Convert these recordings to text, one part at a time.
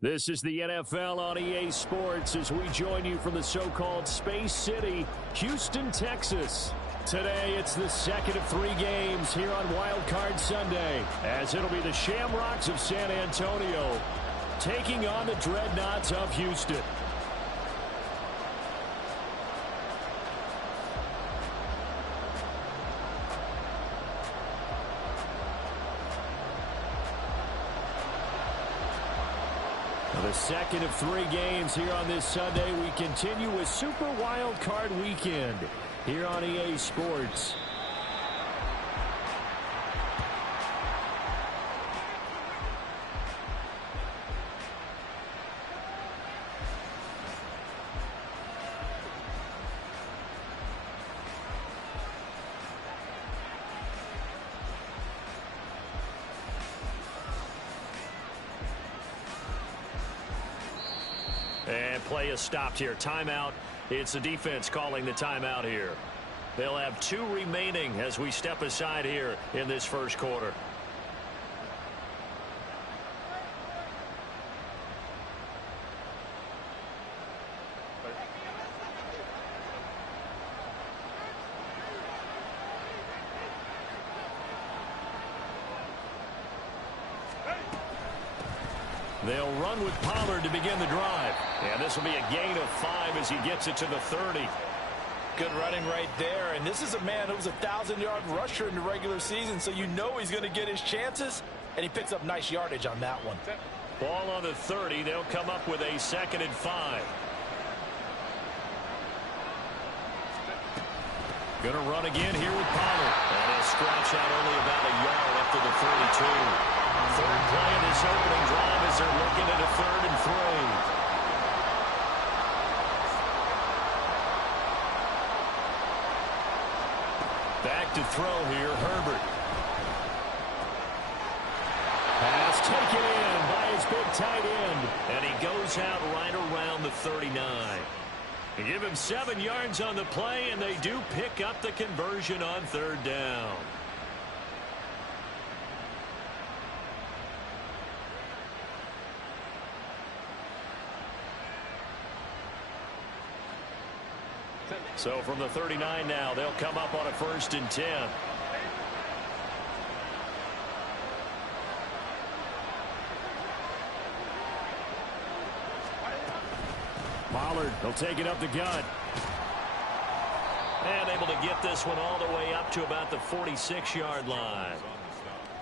This is the NFL on EA Sports as we join you from the so-called Space City, Houston, Texas. Today, it's the second of 3 games here on Wild Card Sunday, as it'll be the Shamrocks of San Antonio taking on the Dreadnoughts of Houston. The second of 3 games here on this Sunday. We continue with Super Wild Card Weekend here on EA Sports. And play is stopped here. Timeout. It's the defense calling the timeout here. They'll have 2 remaining as we step aside here in this first quarter. They'll run with Pollard to begin the drive. And this will be a gain of 5 as he gets it to the 30. Good running right there. And this is a man who was a 1,000-yard rusher in the regular season, so you know he's going to get his chances. And he picks up nice yardage on that one. Ball on the 30. They'll come up with a 2nd and 5. Going to run again here with Pollard. And he'll scratch out only about a yard up to the 32. Third play of this opening drive as they're looking at a 3rd and 3. Back to throw here, Herbert. Pass taken in by his big tight end. And he goes out right around the 39. They give him 7 yards on the play, and they do pick up the conversion on 3rd down. So from the 39 now, they'll come up on a 1st and 10. Pollard, he'll take it up the gut. And able to get this one all the way up to about the 46-yard line.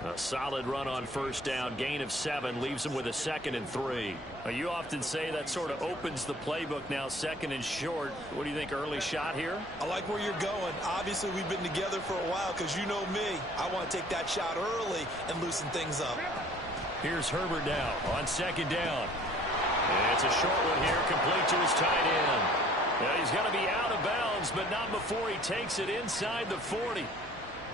A solid run on 1st down, gain of 7, leaves him with a 2nd and 3. You often say that sort of opens the playbook now, 2nd and short. What do you think, early shot here? I like where you're going. Obviously, we've been together for a while because you know me. I want to take that shot early and loosen things up. Here's Herbert now on 2nd down. And it's a short one here, complete to his tight end. Well, he's going to be out of bounds, but not before he takes it inside the 40.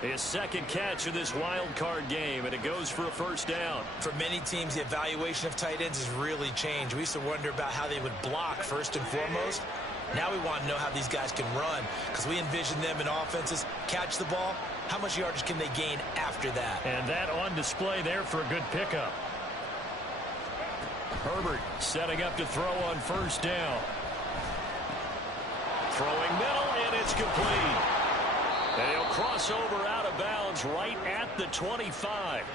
His 2nd catch of this wild card game, and it goes for a 1st down. For many teams, the evaluation of tight ends has really changed. We used to wonder about how they would block first and foremost. Now we want to know how these guys can run, because we envision them in offenses catch the ball. How much yardage can they gain after that? And that on display there for a good pickup. Herbert setting up to throw on 1st down. Throwing middle, and it's complete. And he'll cross over out of bounds right at the 25.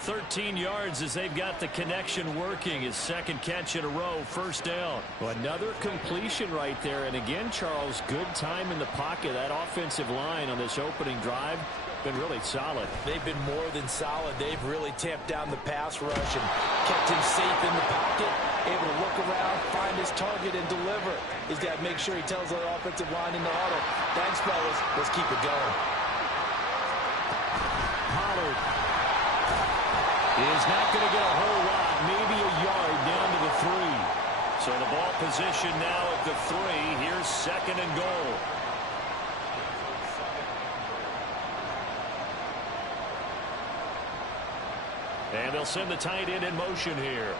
13 yards as they've got the connection working. His 2nd catch in a row, 1st down. Well, another completion right there. And again, Charles, good time in the pocket. That offensive line on this opening drive been really solid. They've been more than solid. They've really tamped down the pass rush and kept him safe in the pocket, able to look around, find his target, and deliver. He's got to make sure he tells the offensive line in the huddle, thanks, fellas. Let's keep it going. Pollard is not going to get a whole lot, maybe a yard down to the 3. So the ball position now at the 3. Here's 2nd and goal. And they'll send the tight end in motion here.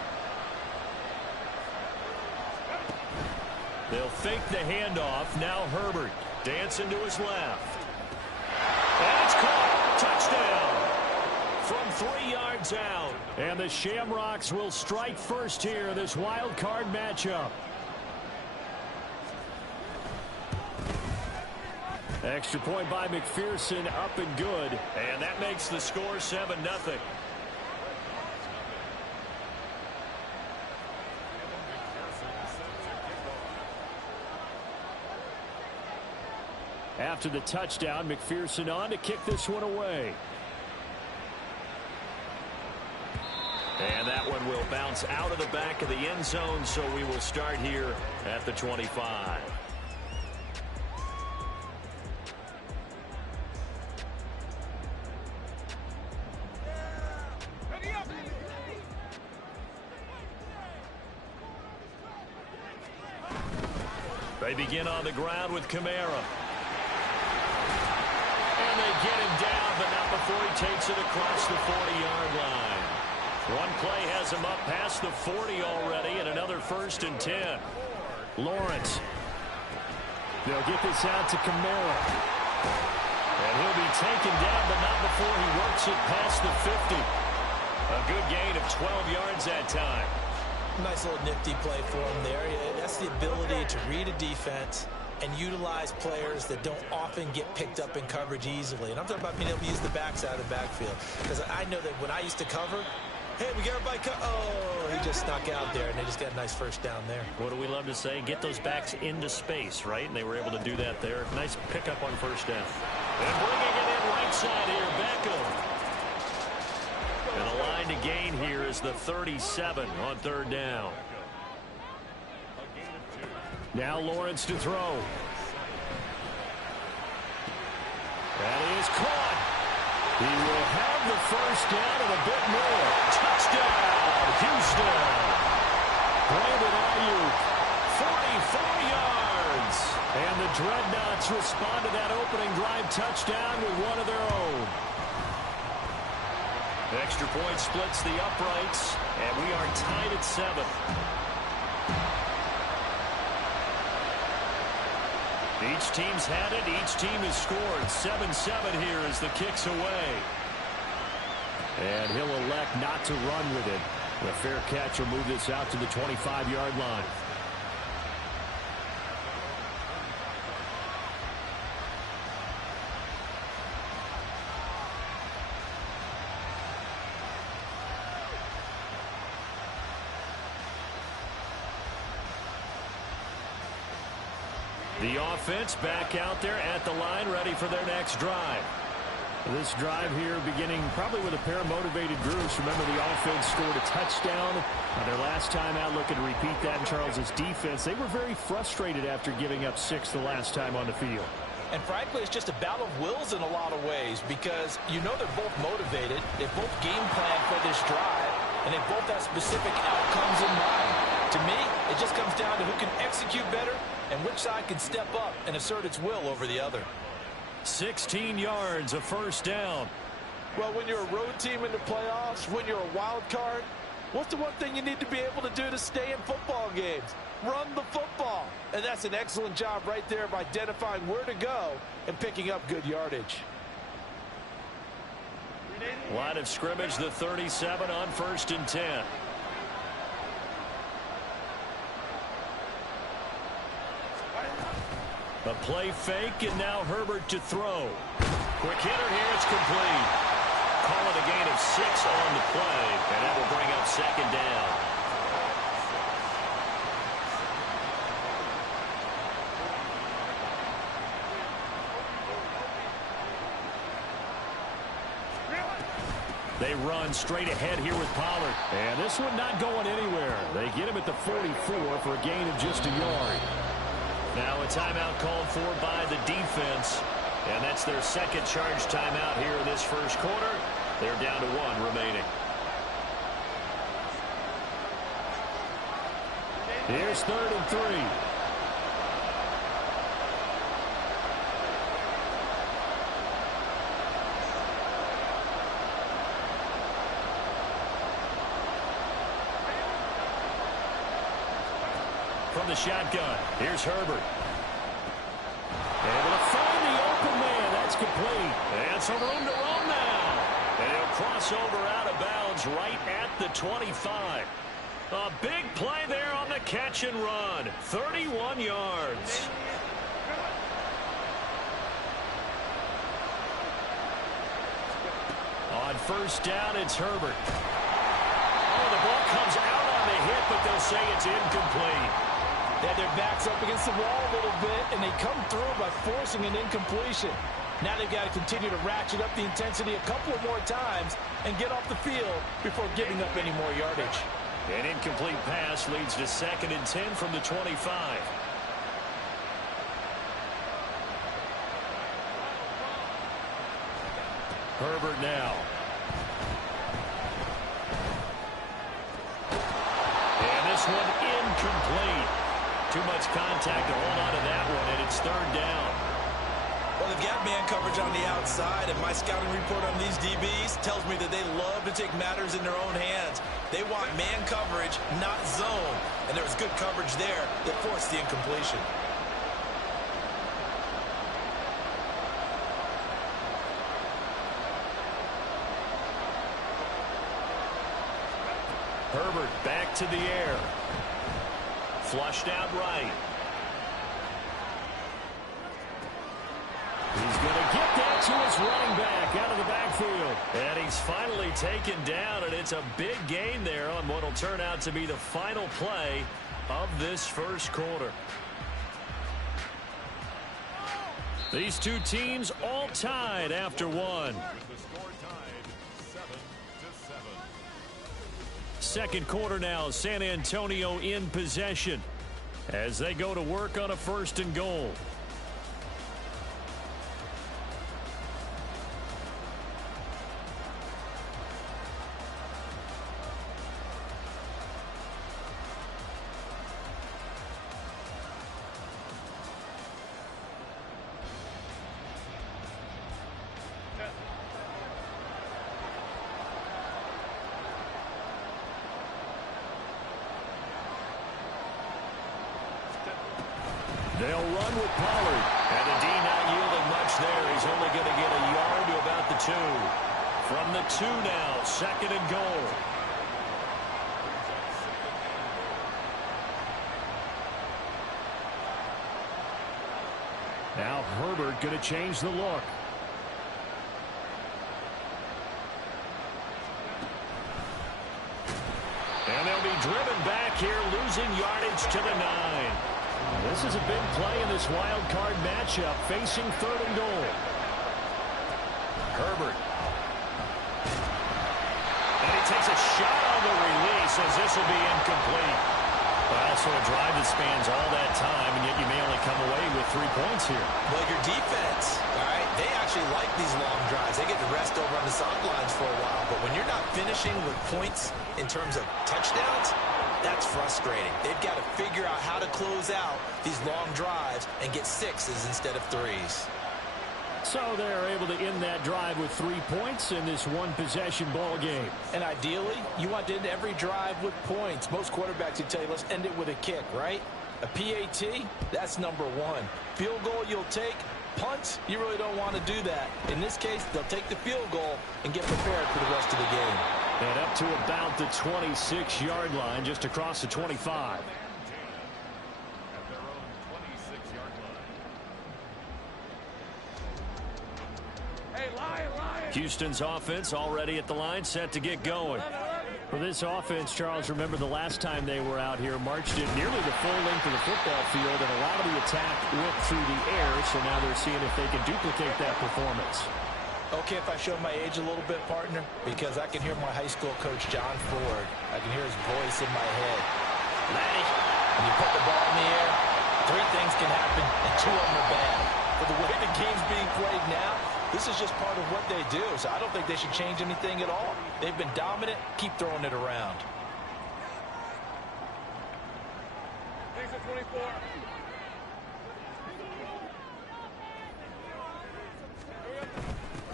They'll fake the handoff. Now Herbert dancing to his left. And it's caught. Touchdown. from 3 yards out. And the Shamrocks will strike first here, this wild card matchup. Extra point by McPherson, up and good. And that makes the score 7-0. After the touchdown, McPherson on to kick this one away. And that one will bounce out of the back of the end zone, so we will start here at the 25. They begin on the ground with Kamara. And they get him down, but not before he takes it across the 40-yard line. One play has him up past the 40 already, and another 1st and 10. Lawrence. They'll get this out to Kamara. And he'll be taken down, but not before he works it past the 50. A good gain of 12 yards that time. Nice little nifty play for him there. That's the ability to read a defense and utilize players that don't often get picked up in coverage easily. And I'm talking about being able to use the backside of the backfield. Because I know that when I used to cover, hey, we got everybody oh, he just snuck out there, and they just got a nice first down there. What do we love to say? Get those backs into space, right? And they were able to do that there. Nice pickup on first down. And bringing it in right side here, Beckham. And the line to gain here is the 37 on 3rd down. Now Lawrence to throw. That is caught. He will have the first down and a bit more. Touchdown, Houston. Brandon Ayuk, 44 yards. And the Dreadnoughts respond to that opening drive touchdown with one of their own. Extra point splits the uprights, and we are tied at 7. Each team's had it. Each team has scored. 7-7 here as the kick's away. And he'll elect not to run with it. A fair catch will move this out to the 25-yard line. The offense back out there at the line, ready for their next drive. This drive here beginning probably with a pair of motivated groups. Remember, the offense scored a touchdown their last time out. Looking to repeat that in Charles's defense. They were very frustrated after giving up 6 the last time on the field. And frankly, it's just a battle of wills in a lot of ways, because you know they're both motivated. They both game plan for this drive, and they both have specific outcomes in mind. To me, it just comes down to who can execute better and which side can step up and assert its will over the other. 16 yards, a first down. Well, when you're a road team in the playoffs, when you're a wild card, what's the one thing you need to be able to do to stay in football games? Run the football. And that's an excellent job right there of identifying where to go and picking up good yardage. Line of scrimmage, the 37 on 1st and 10. A play fake, and now Herbert to throw. Quick hitter here, it's complete. Call it a gain of 6 on the play, and that will bring up 2nd down. They run straight ahead here with Pollard. And this one not going anywhere. They get him at the 44 for a gain of just a yard. Now a timeout called for by the defense. And that's their second charge timeout here in this first quarter. They're down to 1 remaining. Here's 3rd and 3. From the shotgun, here's Herbert. Able to find the open man. That's complete. And some room to run now. And he'll crossover out of bounds right at the 25. A big play there on the catch and run. 31 yards. On first down, it's Herbert. Oh, the ball comes out on the hit, but they'll say it's incomplete. They had their backs up against the wall a little bit, and they come through by forcing an incompletion. Now they've got to continue to ratchet up the intensity a couple of more times and get off the field before giving up any more yardage. An incomplete pass leads to 2nd and 10 from the 25. Herbert now. And this one incomplete. Too much contact to hold on to that one, and it's 3rd down. Well, they've got man coverage on the outside, and my scouting report on these DBs tells me that they love to take matters in their own hands. They want man coverage, not zone. And there was good coverage there that forced the incompletion. Herbert back to the air. Flushed out right. He's going to get that to his running back out of the backfield. And he's finally taken down, and it's a big gain there on what will turn out to be the final play of this first quarter. These two teams all tied after one. Second quarter now, San Antonio in possession as they go to work on a 1st and goal. They'll run with Pollard. And the D not yielding much there. He's only going to get a yard to about the 2. From the 2 now, 2nd and goal. Now Herbert going to change the look. And they'll be driven back here, losing yardage to the 9. This is a big play in this wild card matchup, facing 3rd and goal. Herbert. And he takes a shot on the release as this will be incomplete. Well, so a drive that spans all that time, and yet you may only come away with 3 points here. Well, your defense, all right, they actually like these long drives. They get to rest over on the sidelines for a while. But when you're not finishing with points in terms of touchdowns, that's frustrating. They've got to figure out how to close out these long drives and get 6s instead of 3s. So they're able to end that drive with 3 points in this one-possession ball game. And ideally, you want to end every drive with points. Most quarterbacks would tell you, let's end it with a kick, right? A PAT, that's number 1. Field goal you'll take. Punts, you really don't want to do that. In this case, they'll take the field goal and get prepared for the rest of the game. And up to about the 26-yard line, just across the 25. Houston's offense already at the line, set to get going. For this offense, Charles, remember the last time they were out here, marched it nearly the full length of the football field, and a lot of the attack went through the air, so now they're seeing if they can duplicate that performance. Okay, if I show my age a little bit, partner, because I can hear my high school coach, John Ford. I can hear his voice in my head. Laddie, when you put the ball in the air, 3 things can happen, and 2 of them are bad. But the way the game's being played now, this is just part of what they do, so I don't think they should change anything at all. They've been dominant. Keep throwing it around. Thanks at 24.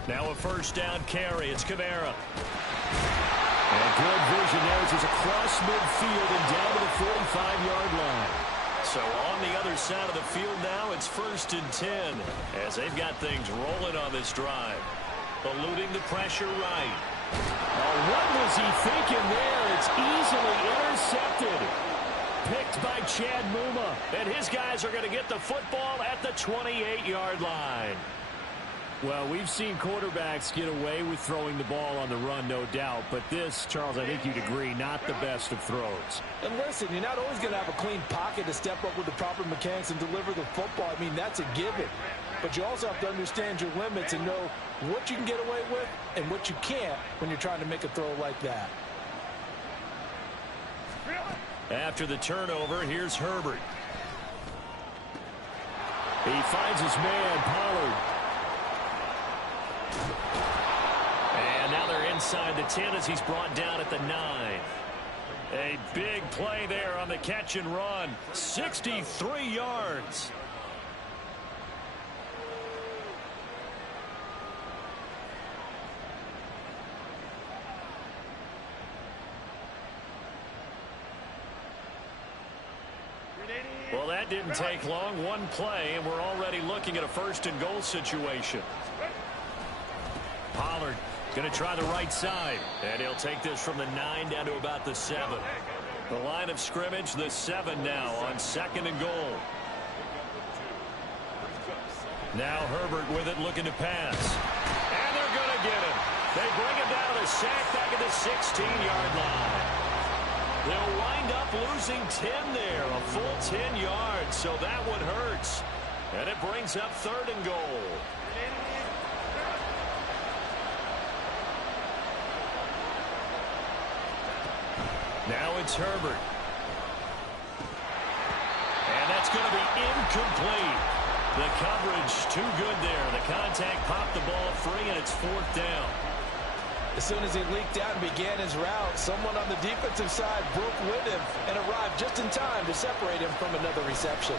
Now a first down carry. It's Kamara. And good vision there as he's across midfield and down to the 45-yard line. So on the other side of the field now, it's 1st and 10 as they've got things rolling on this drive. Eluding the pressure right. Oh, what was he thinking there? It's easily intercepted. Picked by Chad Muma. And his guys are going to get the football at the 28-yard line. Well, we've seen quarterbacks get away with throwing the ball on the run, no doubt. But this, Charles, I think you'd agree, not the best of throws. And listen, you're not always going to have a clean pocket to step up with the proper mechanics and deliver the football. I mean, that's a given. But you also have to understand your limits and know what you can get away with and what you can't when you're trying to make a throw like that. After the turnover, here's Herbert. He finds his man, Pollard. And now they're inside the 10 as he's brought down at the 9. A big play there on the catch and run. 63 yards. Well, that didn't take long. One play, and we're already looking at a first-and-goal situation. Pollard going to try the right side, and he'll take this from the 9 down to about the 7. The line of scrimmage, the 7 now on second and goal. Now Herbert with it, looking to pass. And they're going to get him. They bring him down to the sack back at the 16-yard line. They'll wind up losing 10 there, a full 10 yards, so that one hurts. And it brings up third and goal. Now it's Herbert. And that's going to be incomplete. The coverage too good there. The contact popped the ball free, and it's fourth down. As soon as he leaked out and began his route, someone on the defensive side broke with him and arrived just in time to separate him from another reception.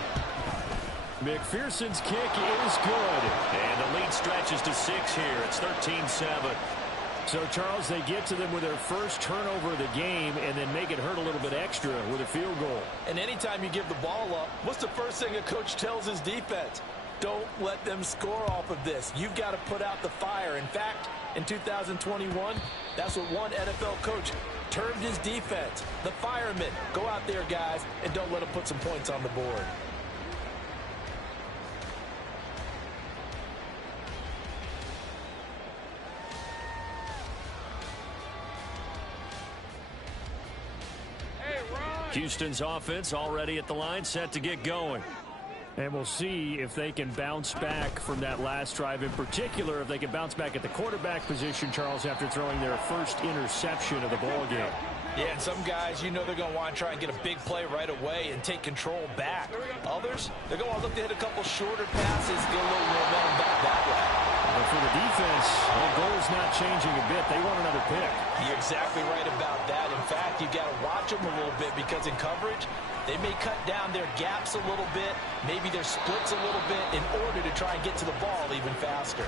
McPherson's kick is good. And the lead stretches to 6 here. It's 13-7. So, Charles, they get to them with their first turnover of the game and then make it hurt a little bit extra with a field goal. And anytime you give the ball up, what's the first thing a coach tells his defense? Don't let them score off of this. You've got to put out the fire. In fact, in 2021, that's what one NFL coach termed his defense. The firemen. Go out there, guys, and don't let them put some points on the board. Houston's offense already at the line, set to get going. And we'll see if they can bounce back from that last drive. In particular, if they can bounce back at the quarterback position, Charles, after throwing their first interception of the ball game. Yeah, and some guys, you know they're going to want to try and get a big play right away and take control back. Others, they're going to look to hit a couple shorter passes, get a little momentum back that way. But for the defense, the goal's not changing a bit. They want another pick. You're exactly right about that. In fact, you've got to watch them a little bit because in coverage, they may cut down their gaps a little bit, maybe their splits a little bit in order to try and get to the ball even faster.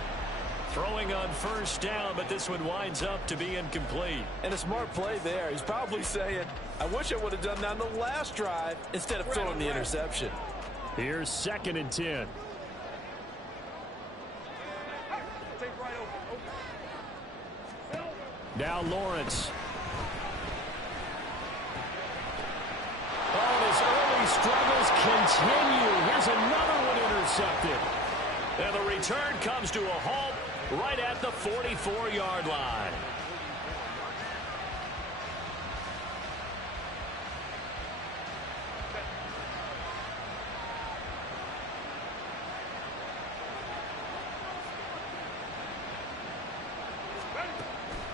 Throwing on first down, but this one winds up to be incomplete. And a smart play there. He's probably saying, I wish I would have done that on the last drive instead of throwing the interception. Here's 2nd and 10. Now Lawrence. Oh, his early struggles continue. Here's another one intercepted. And the return comes to a halt right at the 44-yard line.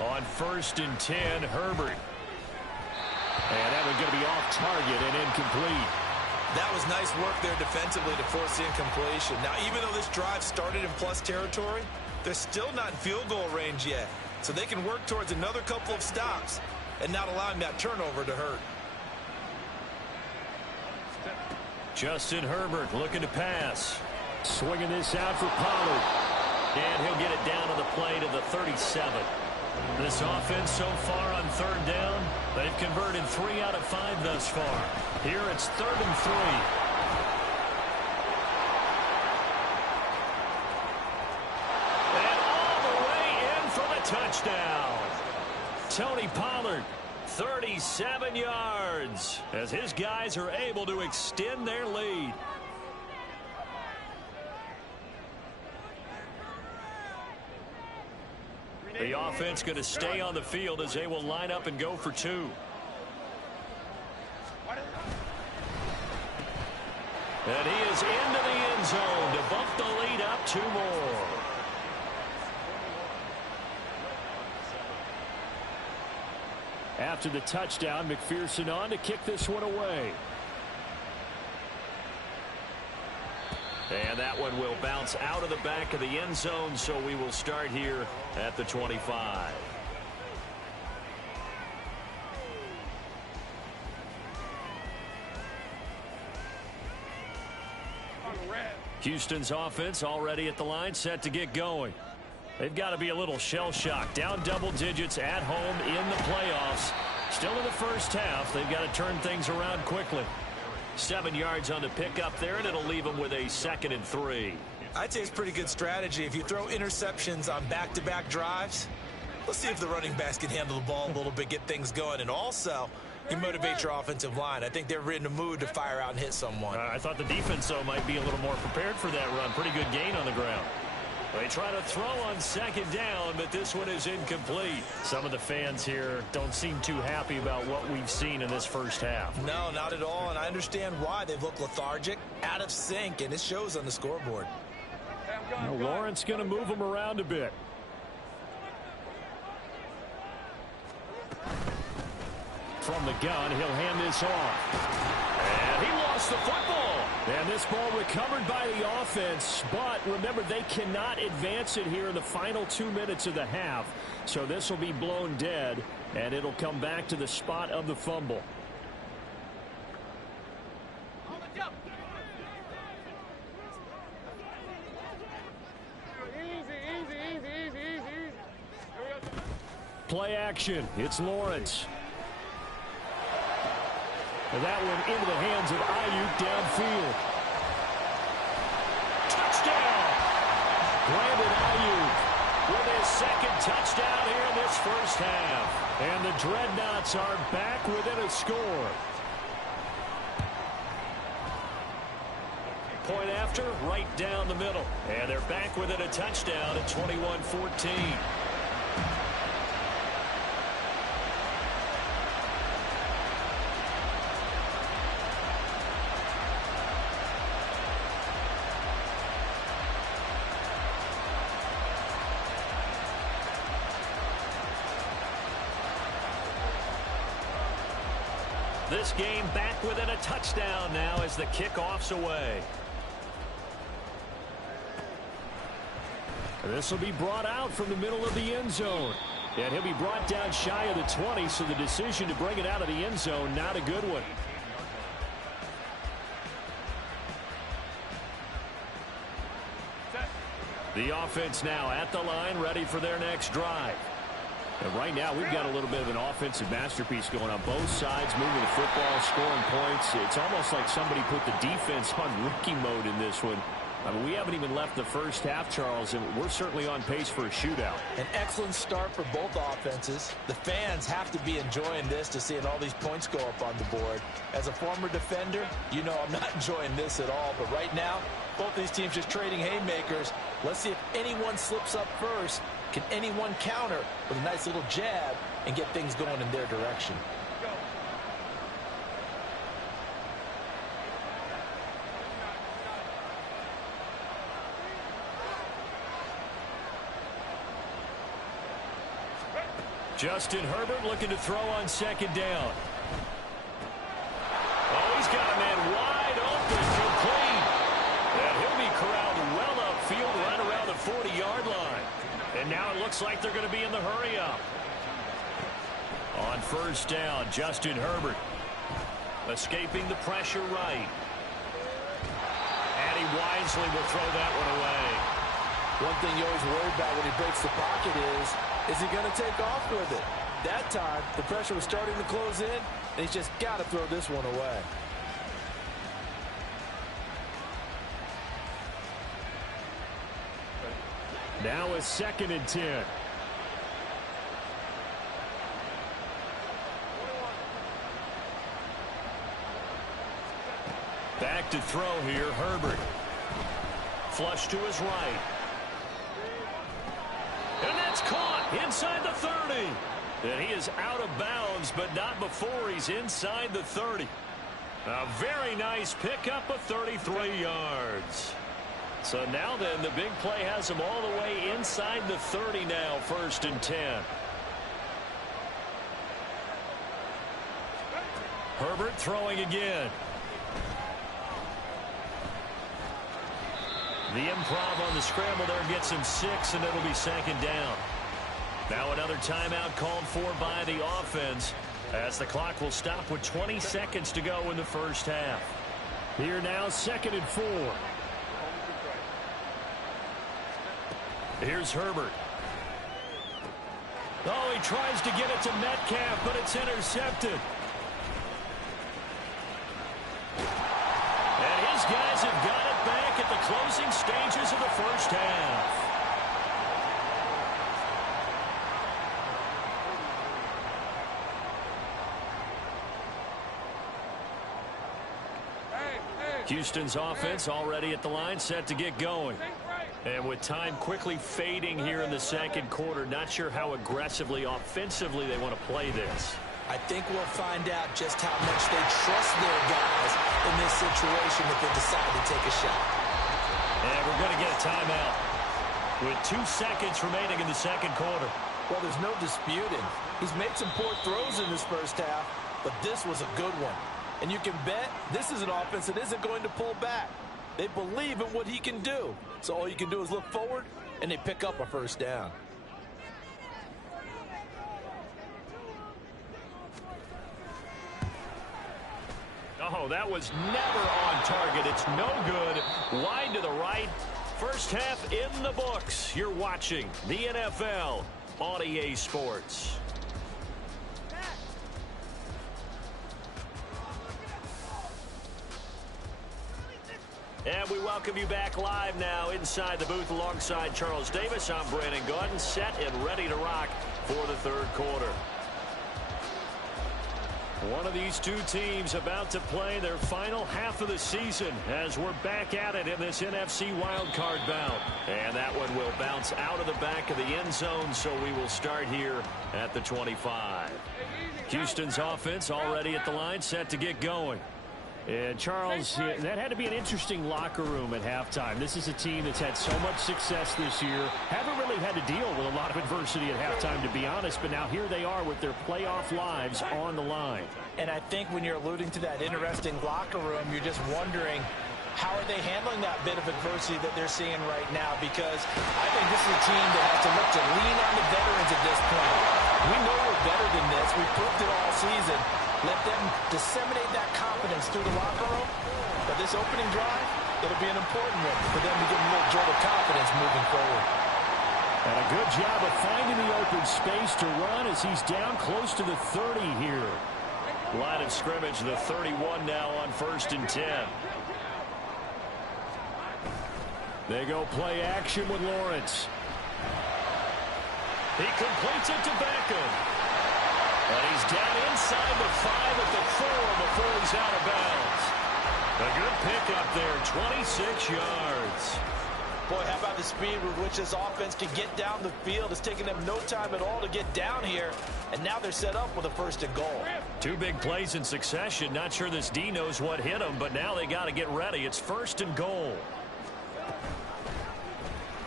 On 1st and 10, Herbert. And that one's going to be off target and incomplete. That was nice work there defensively to force the incompletion. Now, even though this drive started in plus territory, they're still not in field goal range yet. So they can work towards another couple of stops and not allowing that turnover to hurt. Justin Herbert looking to pass. Swinging this out for Pollard. And he'll get it down to the play to the 37. This offense so far on 3rd down, they've converted 3 out of 5 thus far. Here it's 3rd and 3. And all the way in for the touchdown. Tony Pollard. 37 yards as his guys are able to extend their lead. The offense going to stay on the field as they will line up and go for two. And he is into the end zone to bump the lead up 2 more. After the touchdown, McPherson on to kick this one away. And that one will bounce out of the back of the end zone, so we will start here at the 25. Houston's offense already at the line, set to get going. They've got to be a little shell-shocked. Down double digits at home in the playoffs. Still in the first half. They've got to turn things around quickly. 7 yards on the pickup there, and it'll leave them with a 2nd and 3. I'd say it's pretty good strategy. If you throw interceptions on back-to-back drives, let's see if the running backs can handle the ball a little bit, get things going. And also, you motivate your offensive line. I think they're in the mood to fire out and hit someone. I thought the defense, though, might be a little more prepared for that run. Pretty good gain on the ground. They try to throw on 2nd down, but this one is incomplete. Some of the fans here don't seem too happy about what we've seen in this first half. No, not at all, and I understand why. They've looked lethargic, out of sync, and it shows on the scoreboard. Now Lawrence going to move them around a bit. From the gun, he'll hand this off. And he lost the football. And this ball recovered by the offense, but remember, they cannot advance it here in the final 2 minutes of the half. So this will be blown dead, and it'll come back to the spot of the fumble. Play action. It's Lawrence. And that one into the hands of Ayuk downfield. Touchdown! Brandon Ayuk with his 2nd touchdown here in this first half. And the Dreadnoughts are back within a score. Point after, right down the middle. And they're back within a touchdown at 21-14. This game back within a touchdown now as the kickoff's away. This will be brought out from the middle of the end zone. And he'll be brought down shy of the 20, so the decision to bring it out of the end zone, not a good one. The offense now at the line, ready for their next drive. And right now, we've got a little bit of an offensive masterpiece going on both sides, moving the football, scoring points. It's almost like somebody put the defense on rookie mode in this one. I mean, we haven't even left the first half, Charles, and we're certainly on pace for a shootout. An excellent start for both offenses. The fans have to be enjoying this to seeing all these points go up on the board. As a former defender, you know I'm not enjoying this at all. But right now, both these teams just trading haymakers. Let's see if anyone slips up first. Can anyone counter with a nice little jab and get things going in their direction? Justin Herbert looking to throw on 2nd down. Oh, he's got a man wide open, complete. And he'll be corralled well upfield right around the 40-yard line. And now it looks like they're going to be in the hurry-up. On 1st down, Justin Herbert escaping the pressure right. And he wisely will throw that one away. One thing you always worry about when he breaks the pocket is he going to take off with it? That time, the pressure was starting to close in, and he's just got to throw this one away. Now a 2nd and 10. Back to throw here, Herbert. Flush to his right. And that's caught inside the 30. And he is out of bounds, but not before he's inside the 30. A very nice pickup of 33 yards. So now then, the big play has him all the way inside the 30 now, 1st and 10. Herbert throwing again. The improv on the scramble there gets him 6, and it'll be 2nd down. Now another timeout called for by the offense, as the clock will stop with 20 seconds to go in the first half. Here now, 2nd and 4. Here's Herbert. Oh, he tries to get it to Metcalf, but it's intercepted. And his guys have got it back at the closing stages of the first half. Houston's offense already at the line, set to get going. And with time quickly fading here in the 2nd quarter, not sure how aggressively, offensively they want to play this. I think we'll find out just how much they trust their guys in this situation if they decide to take a shot. And we're going to get a timeout with 2 seconds remaining in the 2nd quarter. Well, there's no disputing. He's made some poor throws in this first half, but this was a good one. And you can bet this is an offense that isn't going to pull back. They believe in what he can do. So all you can do is look forward, and they pick up a 1st down. Oh, that was never on target. It's no good. Wide to the right. First half in the books. You're watching the NFL on EA Sports. And we welcome you back live now inside the booth alongside Charles Davis. I'm Brandon Gaudin, set and ready to rock for the 3rd quarter. One of these two teams about to play their final half of the season as we're back at it in this NFC wildcard bout. And that one will bounce out of the back of the end zone, so we will start here at the 25. Houston's offense already at the line, set to get going. And Charles, that had to be an interesting locker room at halftime. This is a team that's had so much success this year. Haven't really had to deal with a lot of adversity at halftime, to be honest. But now here they are with their playoff lives on the line. And I think when you're alluding to that interesting locker room, you're just wondering, how are they handling that bit of adversity that they're seeing right now? Because I think this is a team that has to look to lean on the veterans at this point. We know we're better than this. We've proved it all season. Let them disseminate that confidence through the locker room. But this opening drive, it'll be an important one for them to get a little jolt of confidence moving forward. And a good job of finding the open space to run as he's down close to the 30 here. Line of scrimmage, the 31 now on 1st and 10. They go play action with Lawrence. He completes it to Beckham. And he's down inside the 5 at the 4 before he's out of bounds. A good pickup there, 26 yards. Boy, how about the speed with which this offense can get down the field? It's taking them no time at all to get down here. And now they're set up with a 1st and goal. 2 big plays in succession. Not sure this D knows what hit him, but now they got to get ready. It's 1st and goal.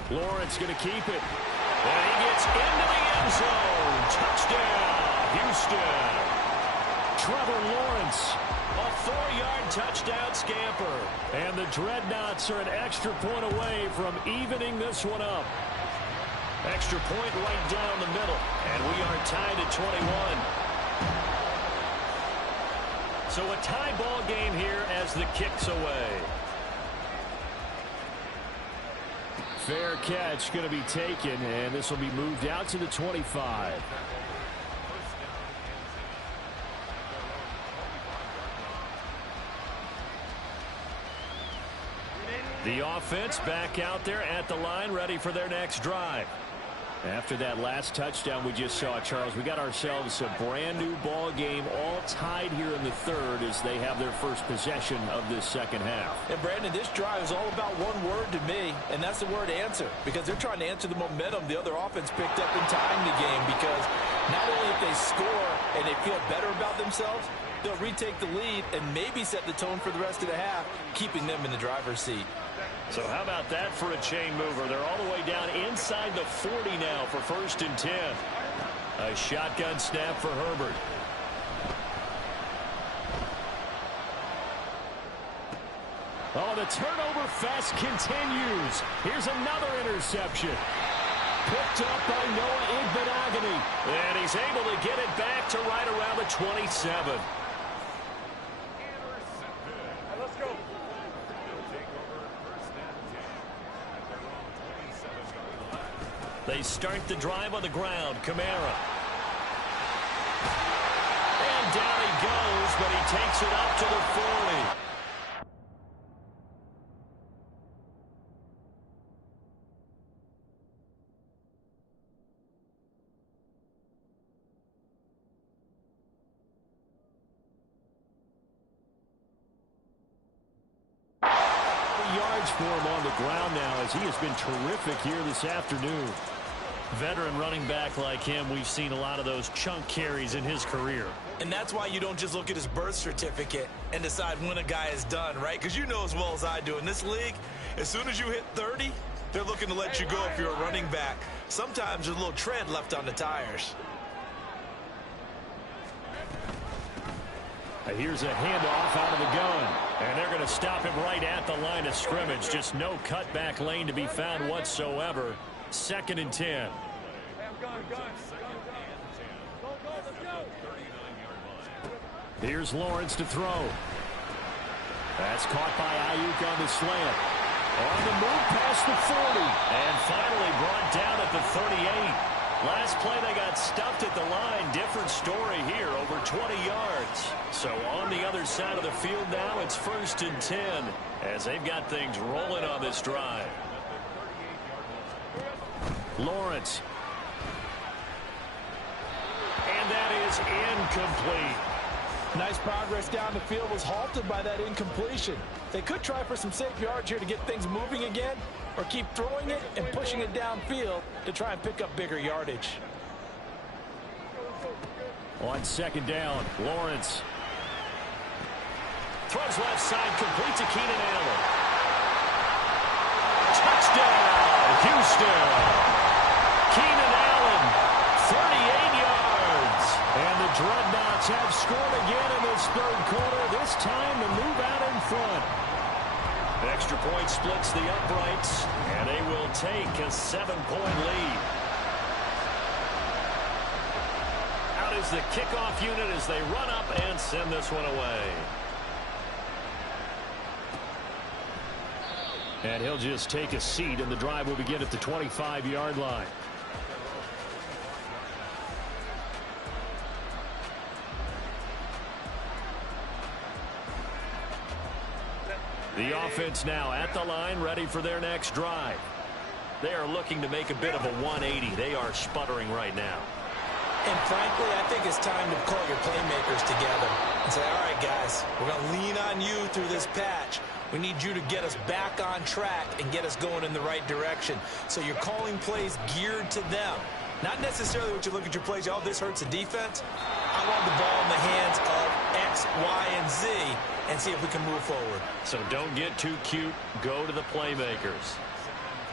Lawrence going to keep it. And he gets into the end zone. Touchdown, Houston. Trevor Lawrence, a 4-yard touchdown scamper. And the Dreadnoughts are an extra point away from evening this one up. Extra point right down the middle. And we are tied at 21. So a tie ball game here as the kick's away. Fair catch going to be taken, and this will be moved out to the 25. The offense back out there at the line, ready for their next drive. After that last touchdown we just saw, Charles, we got ourselves a brand new ball game, all tied here in the third as they have their first possession of this second half. And Brandon, this drive is all about one word to me, and that's the word answer, because they're trying to answer the momentum the other offense picked up in tying the game, because not only if they score and they feel better about themselves, they'll retake the lead and maybe set the tone for the rest of the half, keeping them in the driver's seat. So how about that for a chain mover? They're all the way down inside the 40 now for 1st and 10. A shotgun snap for Herbert. Oh, the turnover fest continues. Here's another interception. Picked up by Noah Igbenogany. And he's able to get it back to right around the 27. Let's go. They start the drive on the ground. Kamara. And down he goes, but he takes it up to the 40. Yards for him on the ground now as he has been terrific here this afternoon. Veteran running back like him, we've seen a lot of those chunk carries in his career. And that's why you don't just look at his birth certificate and decide when a guy is done, right? Because you know as well as I do, in this league, as soon as you hit 30, they're looking to let you go if you're a running back. Sometimes there's a little tread left on the tires. Here's a handoff out of the gun. And they're going to stop him right at the line of scrimmage. Just no cutback lane to be found whatsoever. 2nd and 10. Here's Lawrence to throw. That's caught by Ayuk on the slant. On the move past the 40. And finally brought down at the 38. Last play they got stuffed at the line. Different story here, over 20 yards. So on the other side of the field now, it's 1st and 10 as they've got things rolling on this drive. Lawrence. And that is incomplete. Nice progress down the field was halted by that incompletion. They could try for some safe yards here to get things moving again, or keep throwing it and pushing it downfield to try and pick up bigger yardage. On 2nd down, Lawrence. Throws left side, complete to Keenan Allen. Touchdown, Houston. Keenan Allen, 38 yards. And the Dreadnoughts have scored again in this third quarter, this time to move out in front. Extra point splits the uprights, and they will take a 7-point lead. Out is the kickoff unit as they run up and send this one away. And he'll just take a seat, and the drive will begin at the 25-yard line. The offense now at the line, ready for their next drive. They are looking to make a bit of a 180. They are sputtering right now. And frankly, I think it's time to call your playmakers together and say, all right, guys, we're going to lean on you through this patch. We need you to get us back on track and get us going in the right direction. So you're calling plays geared to them. Not necessarily what you look at your plays, oh, this hurts the defense. I want the ball in the hands of X, Y, and Z and see if we can move forward. So don't get too cute. Go to the playmakers.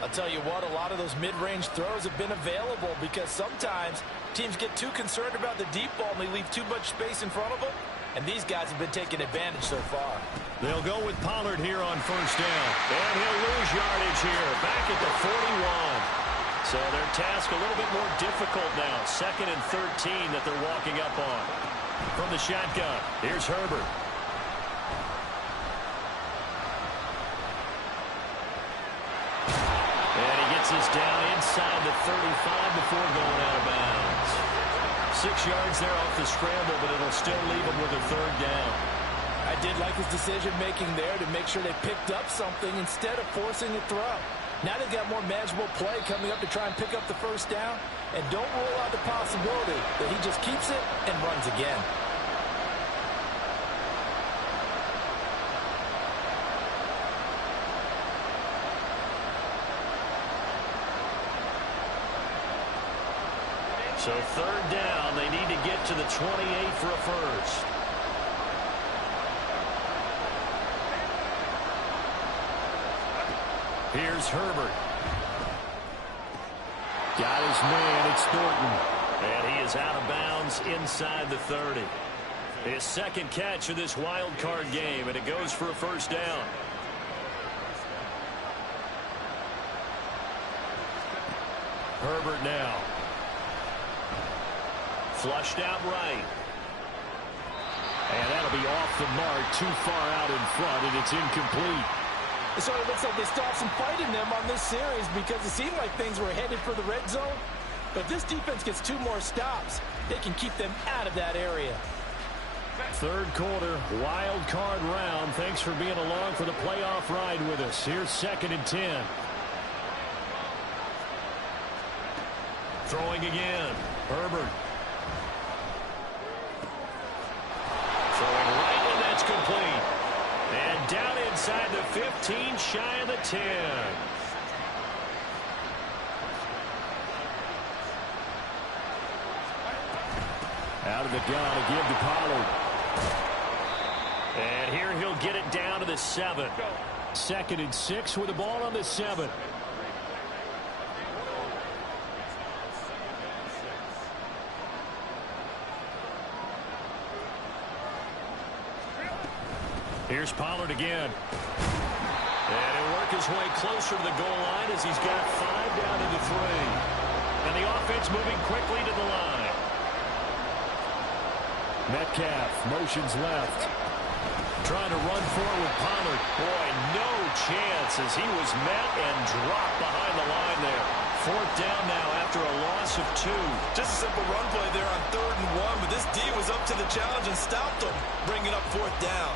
I'll tell you what, a lot of those mid-range throws have been available because sometimes teams get too concerned about the deep ball and they leave too much space in front of them. And these guys have been taking advantage so far. They'll go with Pollard here on 1st down. And he'll lose yardage here, back at the 41. So their task a little bit more difficult now. 2nd and 13 that they're walking up on. From the shotgun, here's Herbert. And he gets us down inside the 35 before going out of bounds. 6 yards there off the scramble, but it'll still leave him with a 3rd down. I did like his decision-making there to make sure they picked up something instead of forcing a throw. Now they've got more manageable play coming up to try and pick up the first down. And don't rule out the possibility that he just keeps it and runs again. So third down, they need to get to the 28 for a first. Here's Herbert. Got his man, it's Thornton. And he is out of bounds inside the 30. His second catch of this wild card game, and it goes for a first down. Herbert now. Flushed out right. And that'll be off the mark, too far out in front, and it's incomplete. So it looks like they still have some fight in them on this series because it seemed like things were headed for the red zone. But if this defense gets 2 more stops, they can keep them out of that area. Third quarter, wild card round. Thanks for being along for the playoff ride with us. Here's 2nd and 10. Throwing again. Herbert. Throwing right, and that's complete. And down inside the 15, shy of the 10. Out of the gun to give to Pollard. And here he'll get it down to the 7. 2nd and 6 with the ball on the 7. Here's Pollard again. And he'll work his way closer to the goal line as he's got 5 down to the 3. And the offense moving quickly to the line. Metcalf motions left. Trying to run forward with Pollard. Boy, no chance as he was met and dropped behind the line there. 4th down now after a loss of 2. Just a simple run play there on 3rd and 1, but this D was up to the challenge and stopped them, bringing up 4th down.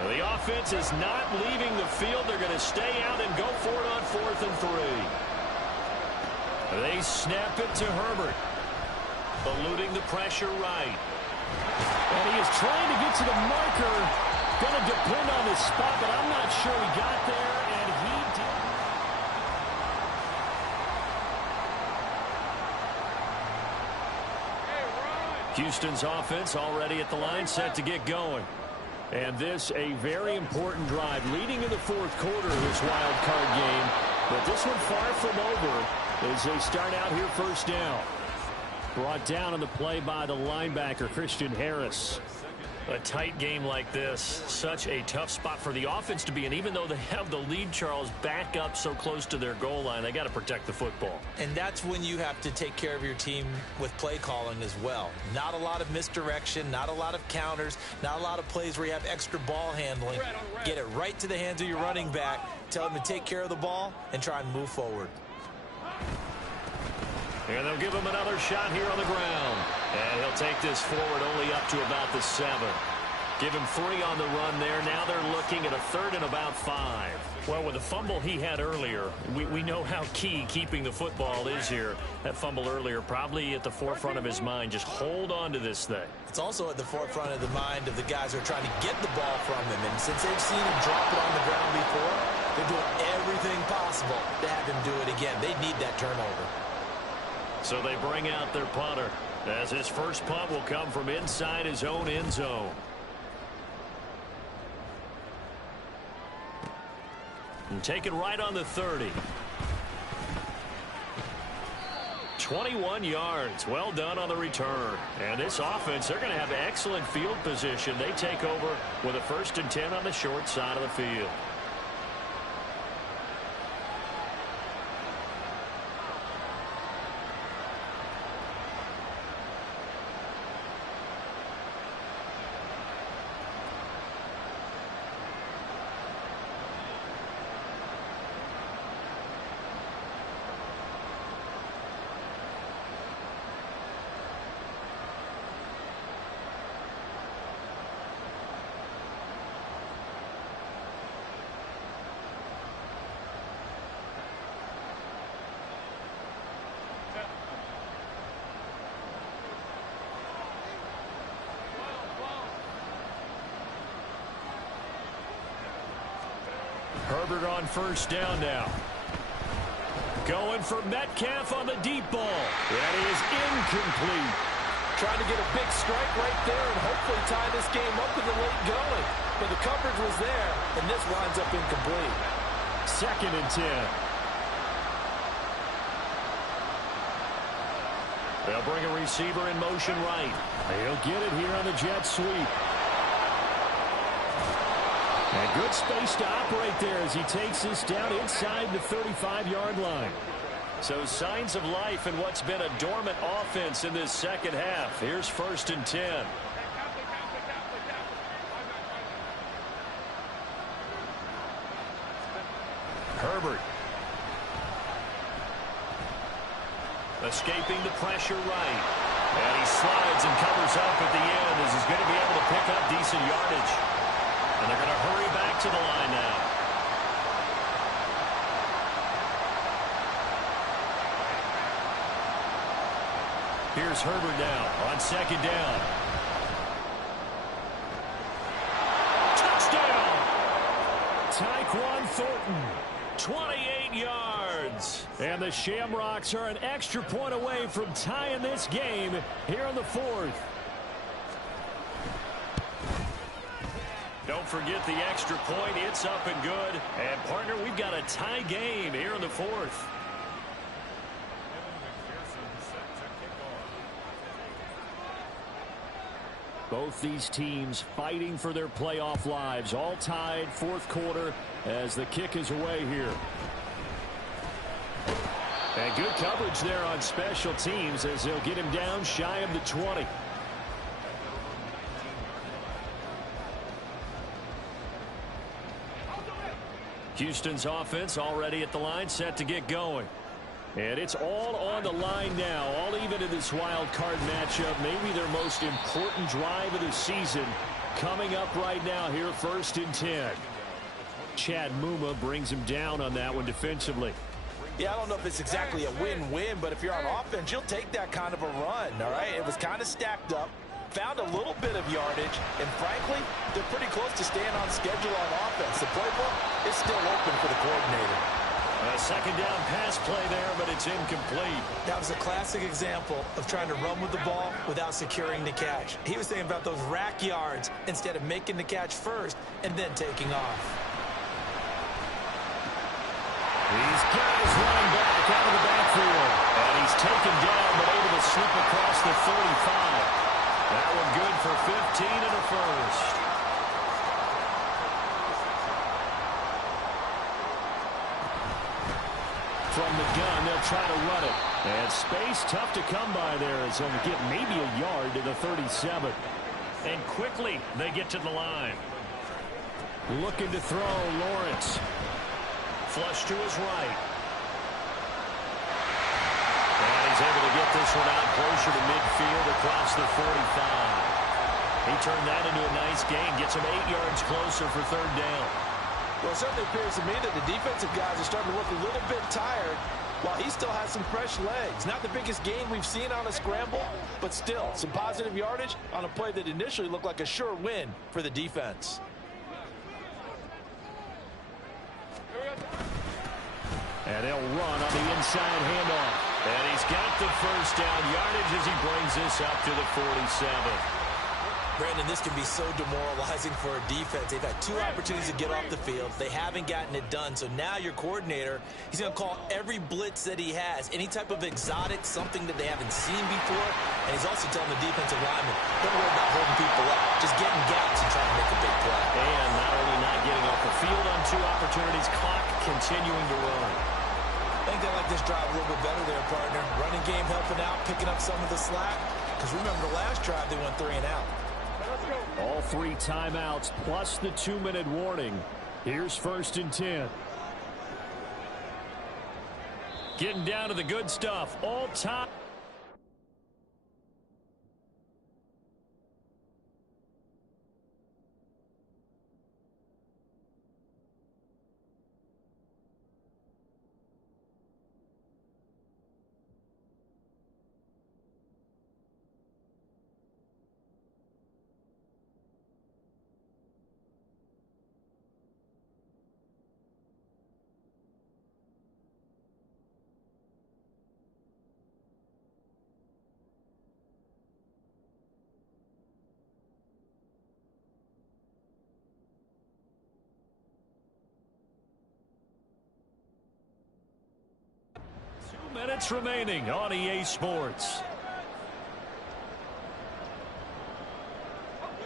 The offense is not leaving the field. They're going to stay out and go for it on 4th and 3. They snap it to Herbert. Eluding the pressure right. And he is trying to get to the marker. Going to depend on his spot, but I'm not sure he got there, and he did. Houston's offense already at the line, set to get going. And this a very important drive leading in the 4th quarter of this wild card game. But this one far from over as they start out here first down. Brought down on the play by the linebacker, Christian Harris. A tight game like this, such a tough spot for the offense to be in. Even though they have the lead, Charles, back up so close to their goal line, they got to protect the football. And that's when you have to take care of your team with play calling as well. Not a lot of misdirection, not a lot of counters, not a lot of plays where you have extra ball handling. Get it right to the hands of your running back, tell him to take care of the ball, and try and move forward. And they'll give him another shot here on the ground. And he'll take this forward only up to about the 7. Give him 3 on the run there. Now they're looking at a 3rd and about 5. Well, with the fumble he had earlier, we know how key keeping the football is here. That fumble earlier probably at the forefront of his mind. Just hold on to this thing. It's also at the forefront of the mind of the guys who are trying to get the ball from him. And since they've seen him drop it on the ground before, they're doing everything possible to have him do it again. They need that turnover. So they bring out their punter as his first punt will come from inside his own end zone. And taken right on the 30. 21 yards. Well done on the return. And this offense, they're going to have excellent field position. They take over with a 1st and 10 on the short side of the field. Herbert on first down now. Going for Metcalf on the deep ball. That is incomplete. Trying to get a big strike right there and hopefully tie this game up in the late going. But the coverage was there, and this winds up incomplete. 2nd and 10. They'll bring a receiver in motion right. He'll get it here on the jet sweep. And good space to operate there as he takes this down inside the 35-yard line. So signs of life in what's been a dormant offense in this second half. Here's 1st and 10. Herbert. Escaping the pressure right. And he slides and covers up at the end as he's going to be able to pick up decent yardage. And they're going to hurry back to the line now. Here's Herbert now on 2nd down. Touchdown! Tyquan Thornton, 28 yards. And the Shamrocks are an extra point away from tying this game here in the 4th. Don't forget the extra point. It's up and good. And, partner, we've got a tie game here in the 4th. Both these teams fighting for their playoff lives. All tied, 4th quarter as the kick is away here. And good coverage there on special teams as they'll get him down shy of the 20. Houston's offense already at the line, set to get going. And it's all on the line now, all even in this wild card matchup. Maybe their most important drive of the season coming up right now here, 1st and 10. Chad Muma brings him down on that one defensively. Yeah, I don't know if it's exactly a win-win, but if you're on offense, you'll take that kind of a run, all right? It was kind of stacked up, found a little bit of yardage, and frankly, they're pretty close to staying on schedule on offense. The playbook is still open for the coordinator. A 2nd down pass play there, but it's incomplete. That was a classic example of trying to run with the ball without securing the catch. He was thinking about those rack yards instead of making the catch first and then taking off. These guys running back out of the backfield. And he's taken down, but able to slip across the 35. That one good for 15 and a 1st. From the gun, they'll try to run it. And space tough to come by there as he'll get maybe a yard to the 37. And quickly, they get to the line. Looking to throw, Lawrence. Flush to his right. And he's able to get this one out closer to midfield across the 45. He turned that into a nice gain. Gets him 8 yards closer for 3rd down. Well, it certainly appears to me that the defensive guys are starting to look a little bit tired while he still has some fresh legs. Not the biggest gain we've seen on a scramble, but still some positive yardage on a play that initially looked like a sure win for the defense. And they'll run on the inside handoff. And he's got the 1st down yardage as he brings this up to the 47. Brandon, this can be so demoralizing for a defense. They've had 2 opportunities to get off the field. They haven't gotten it done. So now your coordinator, he's going to call every blitz that he has, any type of exotic, something that they haven't seen before. And he's also telling the defensive lineman, don't worry about holding people up. Just get in gaps and try to make a big play. And not only not getting off the field on 2 opportunities, clock continuing to run. I think they like this drive a little bit better there, partner. Running game helping out, picking up some of the slack. Because remember, the last drive they went 3 and out. All 3 timeouts plus the 2-minute warning. Here's 1st and 10. Getting down to the good stuff. All time. minutes remaining on EA Sports.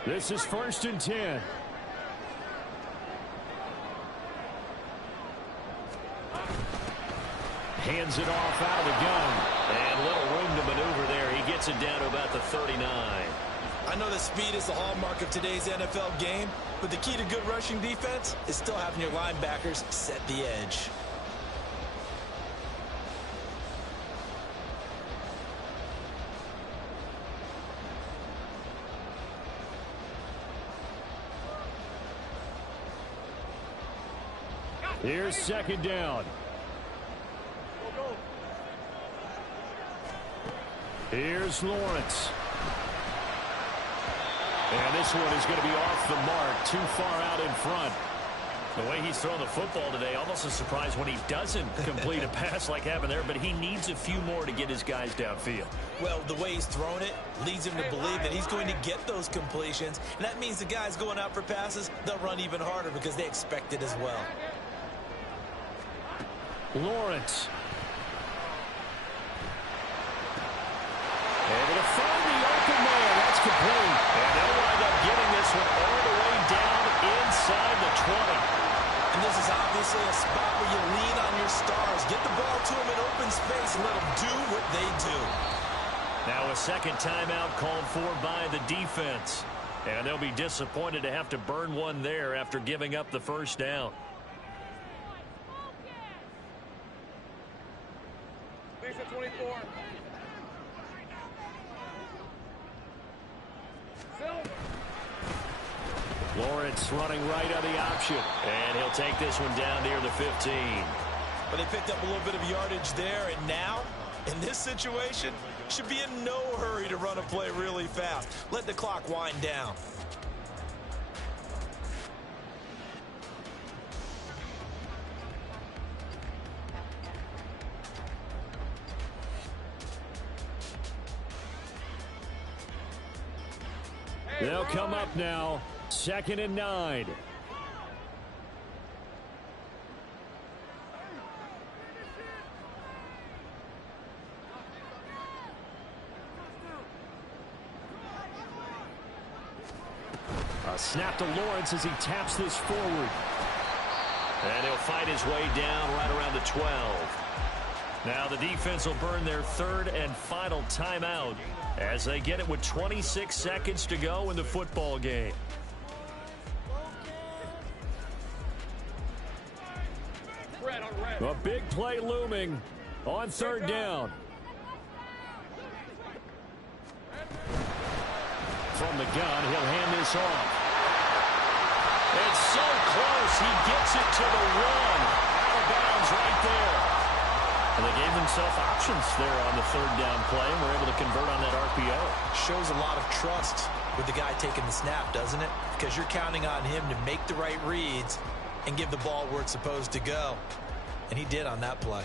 This is 1st and 10. Hands it off out of the gun. And little room to maneuver there. He gets it down to about the 39. I know that speed is the hallmark of today's NFL game, but the key to good rushing defense is still having your linebackers set the edge. Here's 2nd down. Here's Lawrence. And this one is going to be off the mark, too far out in front. The way he's thrown the football today, almost a surprise when he doesn't complete a pass like happened there, but he needs a few more to get his guys downfield. Well, the way he's thrown it leads him to believe that he's going to get those completions, and that means the guys going out for passes, they'll run even harder because they expect it as well. Lawrence. Able to find the open man. That's complete. And they'll wind up getting this one all the way down inside the 20. And this is obviously a spot where you lean on your stars. Get the ball to them in open space and let them do what they do. Now a second timeout called for by the defense. And they'll be disappointed to have to burn one there after giving up the first down. Lisa 24. Lawrence running right on the option. And he'll take this one down near the 15. But they picked up a little bit of yardage there, and now, in this situation, should be in no hurry to run a play really fast. Let the clock wind down. They'll come up now. 2nd and 9. A snap to Lawrence as he taps this forward. And he'll fight his way down right around the 12. Now the defense will burn their 3rd and final timeout as they get it with 26 seconds to go in the football game. A big play looming on 3rd down. From the gun, he'll hand this off. It's so close, he gets it to the 1. Out of bounds right there. And they gave themselves options there on the 3rd down play and were able to convert on that RPO. Shows a lot of trust with the guy taking the snap, doesn't it? Because you're counting on him to make the right reads and give the ball where it's supposed to go. And he did on that play.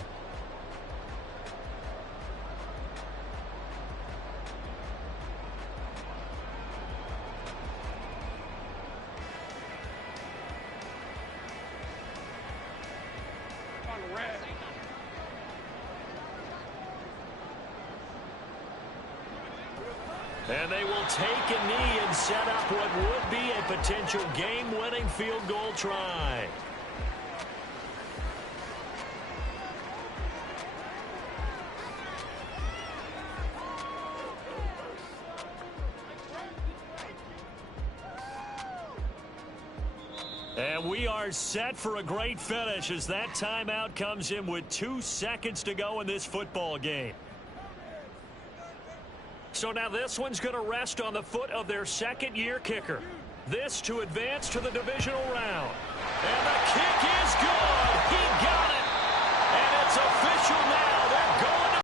And they will take a knee and set up what would be a potential game-winning field goal try. And we are set for a great finish as that timeout comes in with 2 seconds to go in this football game. So now this one's going to rest on the foot of their 2nd-year kicker. This to advance to the divisional round. And the kick is good. He got it. And it's official now. They're going